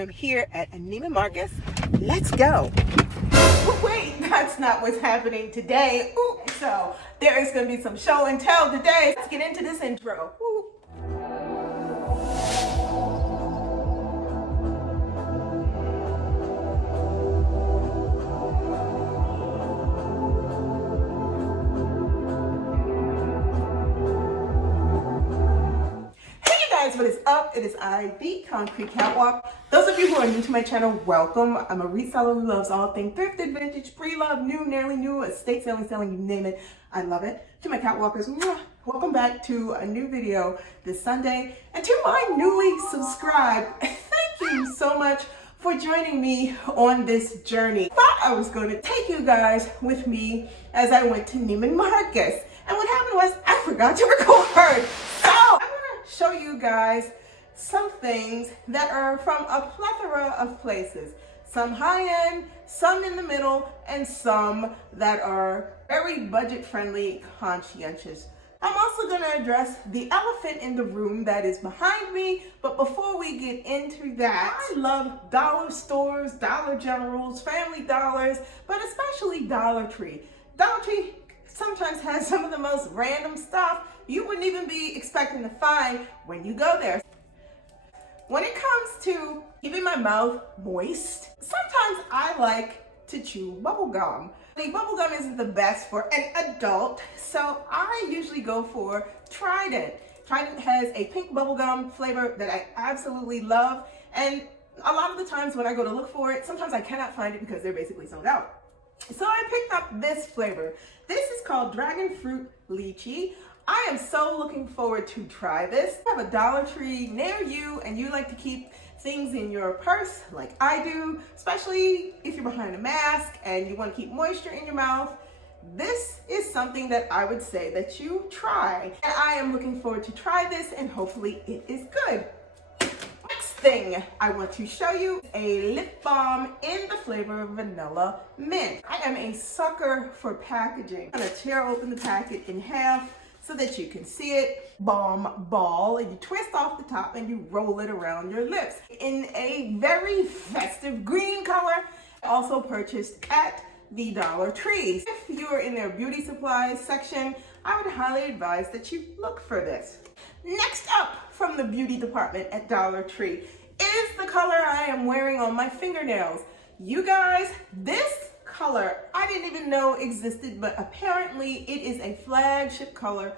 am here at Neiman Marcus. Let's go. But wait, that's not what's happening today. Ooh, so there is going to be some show and tell today. Let's get into this intro. Ooh. What is up? It is I, the Concrete Catwalk. Those of you who are new to my channel, welcome. I'm a reseller who loves all things thrifted, vintage, pre-loved, new, nearly new, estate selling, you name it. I love it. To my Catwalkers, welcome back to a new video this Sunday. And to my newly subscribed, thank you so much for joining me on this journey. I thought I was going to take you guys with me as I went to Neiman Marcus. And what happened was I forgot to record. So show you guys some things that are from a plethora of places. Some high-end, some in the middle, and some that are very budget-friendly, conscientious. I'm also going to address the elephant in the room that is behind me, but before we get into that, I love dollar stores, Dollar Generals, Family Dollars, but especially Dollar Tree. Dollar Tree sometimes has some of the most random stuff you wouldn't even be expecting to find when you go there. When it comes to keeping my mouth moist, sometimes I like to chew bubble gum. The bubble gum isn't the best for an adult, so I usually go for Trident. Trident has a pink bubble gum flavor that I absolutely love, and a lot of the times when I go to look for it, sometimes I cannot find it because they're basically sold out. So I picked up this flavor. This is called Dragon Fruit Lychee. I am so looking forward to try this. I have a Dollar Tree near you and you like to keep things in your purse like I do, especially if you're behind a mask and you want to keep moisture in your mouth. This is something that I would say that you try. And I am looking forward to try this and hopefully it is good. Next thing I want to show you a lip balm in the flavor of vanilla mint. I am a sucker for packaging. I'm gonna tear open the packet in half so that you can see it. Balm ball, and you twist off the top and you roll it around your lips in a very festive green color. Also purchased at the Dollar Tree. If you are in their beauty supplies section, I would highly advise that you look for this. Next up from the beauty department at Dollar Tree is the color I am wearing on my fingernails. You guys, this color I didn't even know existed, but apparently it is a flagship color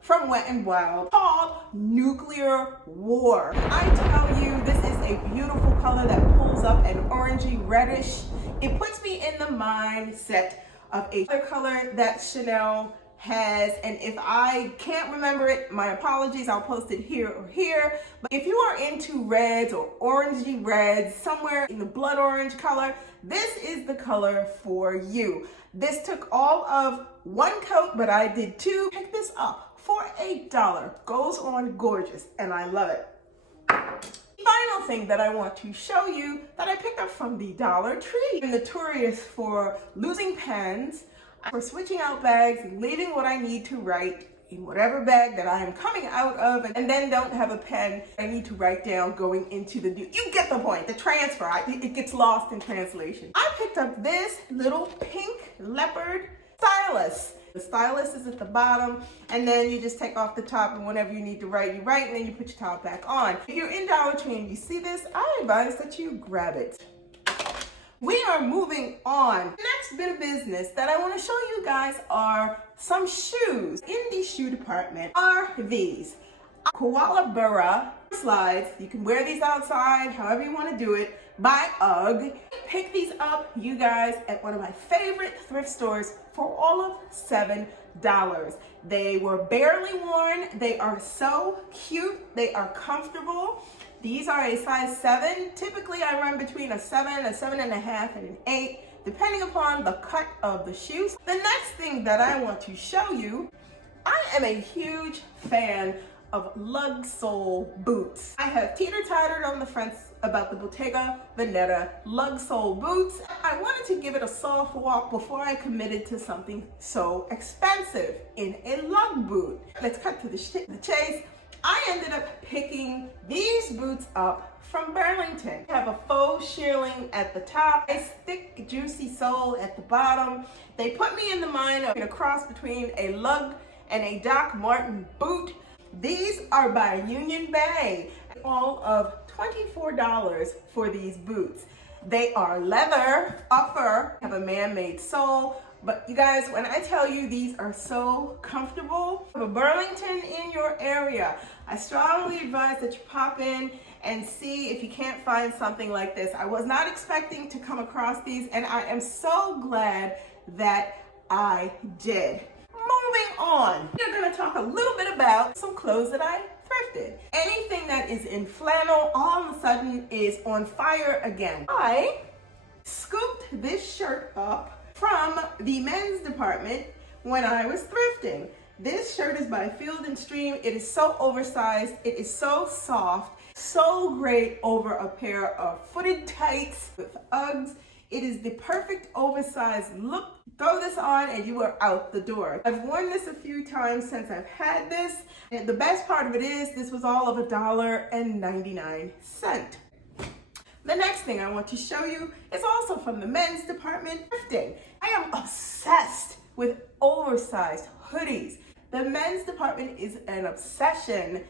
from Wet n Wild called Nuclear War. I tell you, this is a beautiful color that pulls up an orangey reddish. It puts me in the mindset of a color that Chanel has, and if I can't remember it, my apologies, I'll post it here or here. But if you are into reds or orangey reds, somewhere in the blood orange color, this is the color for you. This took all of one coat, but I did two. Pick this up for $8. Goes on gorgeous, and I love it. Final thing that I want to show you that I picked up from the Dollar Tree. I'm notorious for losing pens, for switching out bags and leaving what I need to write in whatever bag that I am coming out of, and then don't have a pen I need to write down going into the new. You get the point, the transfer, it gets lost in translation. I picked up this little pink leopard stylus. The stylus is at the bottom, and then you just take off the top, and whenever you need to write, you write, and then you put your top back on. If you're in Dollar Tree and you see this, I advise that you grab it. We are moving on. The next bit of business that I want to show you guys are some shoes. In the shoe department are these. Koala Bora slides. You can wear these outside, however you want to do it, by UGG. Pick these up, you guys, at one of my favorite thrift stores for all of $7. They were barely worn. They are so cute. They are comfortable. These are a size 7. Typically, I run between a 7, a 7.5, and an 8, depending upon the cut of the shoes. The next thing that I want to show you, I am a huge fan of Lug Sole Boots. I have teeter-tottered on the fence about the Bottega Veneta Lug Sole Boots. I wanted to give it a soft walk before I committed to something so expensive in a lug boot. Let's cut to the chase. I ended up picking these boots up from Burlington. They have a faux shearling at the top, a thick, juicy sole at the bottom. They put me in the mind of a cross between a Lug and a Doc Martin boot. These are by Union Bay. All of $24 for these boots. They are leather, upper, have a man-made sole. But you guys, when I tell you these are so comfortable, have a Burlington in your area, I strongly advise that you pop in and see if you can't find something like this. I was not expecting to come across these, and I am so glad that I did. Moving on, we're going to talk a little bit about some clothes that I thrifted. Anything that is in flannel all of a sudden is on fire again. I scooped this shirt up from the men's department when I was thrifting. This shirt is by Field & Stream. It is so oversized. It is so soft. So great over a pair of footed tights with Uggs. It is the perfect oversized look. Throw this on and you are out the door. I've worn this a few times since I've had this. And the best part of it is this was all of $1.99. The next thing I want to show you is also from the men's department, thrifting. I am obsessed with oversized hoodies. The men's department is an obsession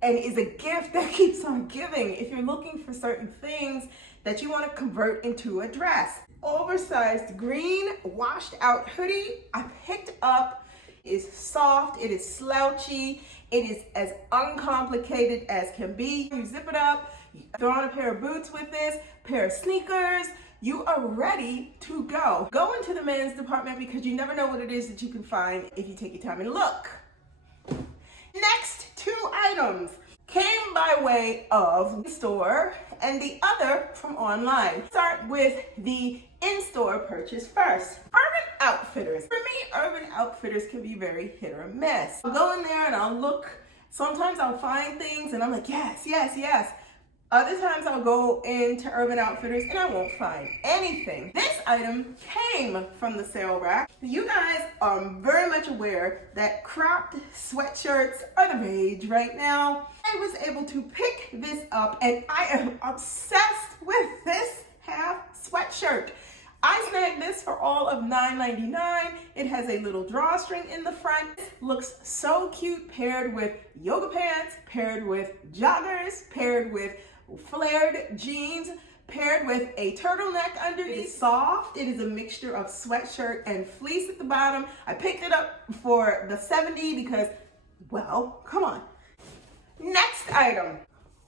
and is a gift that keeps on giving if you're looking for certain things that you want to convert into a dress. Oversized green washed out hoodie I picked up is soft, it is slouchy, it is as uncomplicated as can be. You zip it up, you throw on a pair of boots with this, pair of sneakers, you are ready to go. Go into the men's department because you never know what it is that you can find if you take your time and look. Next two items came by way of in-store and the other from online. Start with the in-store purchase first. Urban Outfitters. For me, Urban Outfitters can be very hit or miss. I'll go in there and I'll look. Sometimes I'll find things and I'm like, yes, yes, yes. Other times I'll go into Urban Outfitters and I won't find anything. This item came from the sale rack. You guys are very much aware that cropped sweatshirts are the rage right now. I was able to pick this up and I am obsessed with this half sweatshirt. I snagged this for all of $9.99. It has a little drawstring in the front. It looks so cute paired with yoga pants, paired with joggers, paired with flared jeans, paired with a turtleneck underneath. It is soft. It is a mixture of sweatshirt and fleece at the bottom. I picked it up for the $70 because, well, come on. Next item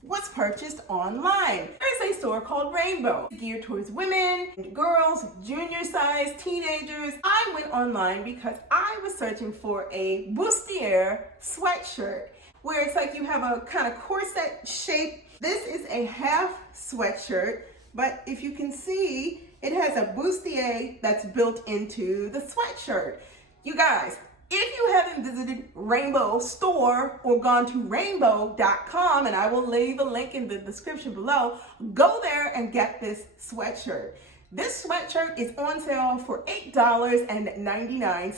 was purchased online. There's a store called Rainbow, geared towards women, girls, junior size, teenagers. I went online because I was searching for a bustier sweatshirt where it's like you have a kind of corset shape. This is a half sweatshirt, but if you can see, it has a bustier that's built into the sweatshirt. You guys, if you haven't visited Rainbow store or gone to rainbow.com, and I will leave a link in the description below, go there and get this sweatshirt. This sweatshirt is on sale for $8.99.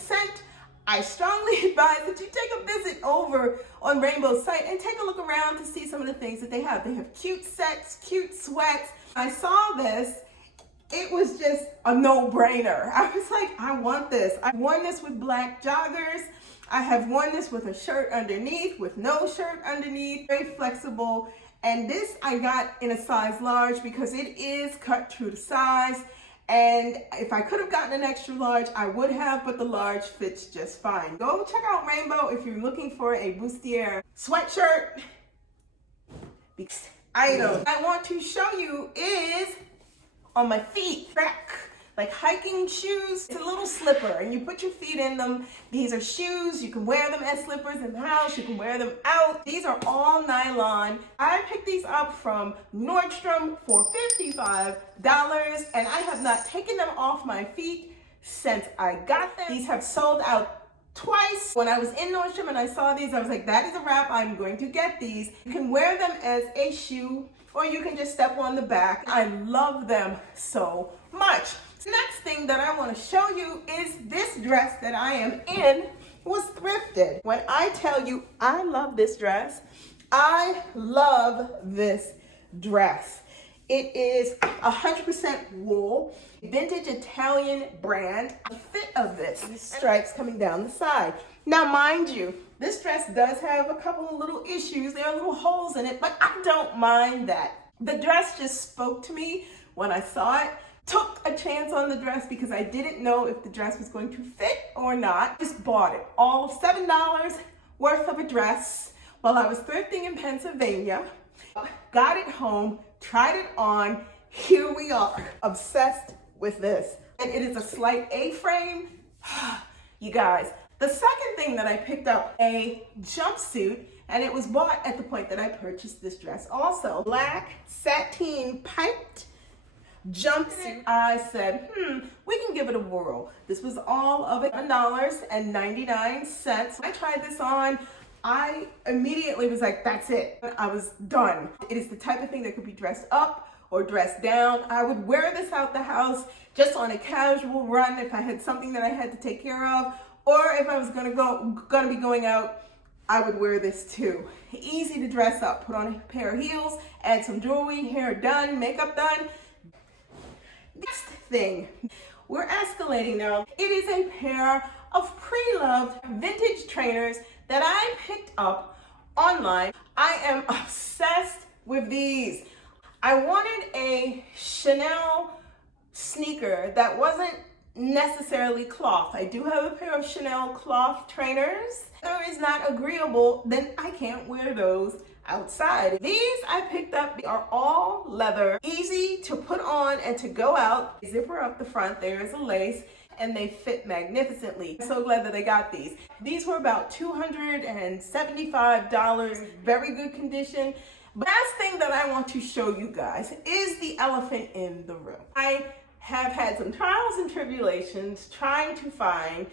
I strongly advise that you take a visit over on Rainbow's site and take a look around to see some of the things that they have. They have cute sets, cute sweats. I saw this. It was just a no-brainer. I was like, I want this. I've worn this with black joggers. I have worn this with a shirt underneath, with no shirt underneath. Very flexible. And this I got in a size large because it is cut true to size. And if I could have gotten an extra large, I would have, but the large fits just fine. Go check out Rainbow if you're looking for a bustier sweatshirt. The item I want to show you is on my feet, like hiking shoes. It's a little slipper and you put your feet in them. These are shoes. You can wear them as slippers in the house. You can wear them out. These are all nylon. I picked these up from Nordstrom for $55 and I have not taken them off my feet since I got them. These have sold out twice. When I was in Nordstrom and I saw these, I was like, that is a wrap. I'm going to get these. You can wear them as a shoe or you can just step on the back. I love them so much. The next thing that I want to show you is this dress that I am in. was thrifted. When I tell you I love this dress, I love this dress. It is 100% wool, vintage Italian brand. The fit of this, stripes coming down the side. Now, mind you, this dress does have a couple of little issues. There are little holes in it, but I don't mind that. The dress just spoke to me when I saw it. Took a chance on the dress because I didn't know if the dress was going to fit or not. Just bought it. All of $7 worth of a dress while I was thrifting in Pennsylvania. Got it home, tried it on. Here we are, obsessed with this. And it is a slight A-frame. You guys, the second thing that I picked up, a jumpsuit, and it was bought at the point that I purchased this dress also. Black sateen piped jumpsuit. I said, we can give it a whirl. This was all of it, $7.99. I tried this on. I immediately was like, that's it. I was done. It is the type of thing that could be dressed up or dressed down. I would wear this out the house just on a casual run if I had something that I had to take care of, or if I was gonna be going out, I would wear this too. Easy to dress up. Put on a pair of heels, add some jewelry, hair done, makeup done. Next thing, we're escalating now. It is a pair of pre-loved vintage trainers that I picked up online. I am obsessed with these. I wanted a Chanel sneaker that wasn't necessarily cloth. I do have a pair of Chanel cloth trainers. If it is not agreeable, then I can't wear those outside. These I picked up. They are all leather, easy to put on and to go out. Zipper up the front, there is a lace, and they fit magnificently. I'm so glad that I got these. These were about $275, very good condition. But last thing that I want to show you guys is the elephant in the room. I have had some trials and tribulations trying to find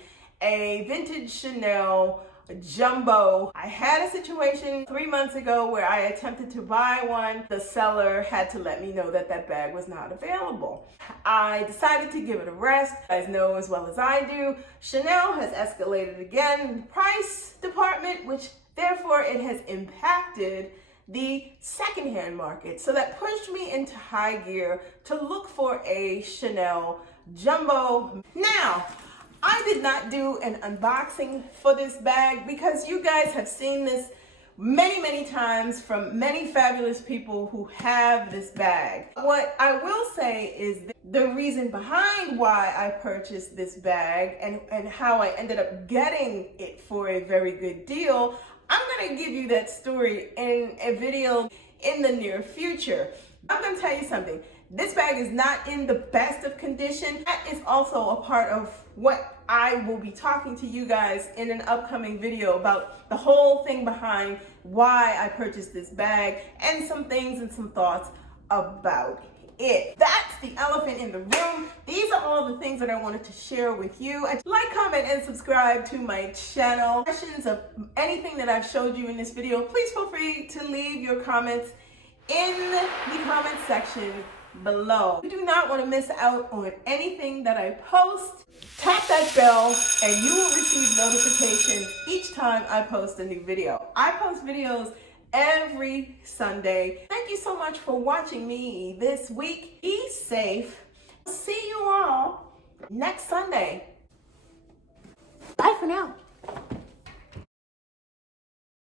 a vintage Chanel jumbo. I had a situation 3 months ago where I attempted to buy one. The seller had to let me know that that bag was not available. I decided to give it a rest. You guys know as well as I do, Chanel has escalated again in the price department, which therefore it has impacted the secondhand market. So that pushed me into high gear to look for a Chanel jumbo. Now, I did not do an unboxing for this bag because you guys have seen this many times from many fabulous people who have this bag. What I will say is the reason behind why I purchased this bag and how I ended up getting it for a very good deal. I'm gonna give you that story in a video in the near future. I'm gonna tell you something. This bag is not in the best of condition. That is also a part of what I will be talking to you guys in an upcoming video about the whole thing behind why I purchased this bag and some things and some thoughts about it. That's the elephant in the room. These are all the things that I wanted to share with you. Like, comment, and subscribe to my channel. Questions of anything that I've showed you in this video, please feel free to leave your comments in the comment section below. You do not want to miss out on anything that I post. Tap that bell and you will receive notifications each time I post a new video. I post videos every Sunday. Thank you so much for watching me this week. Be safe. See you all next Sunday. Bye for now.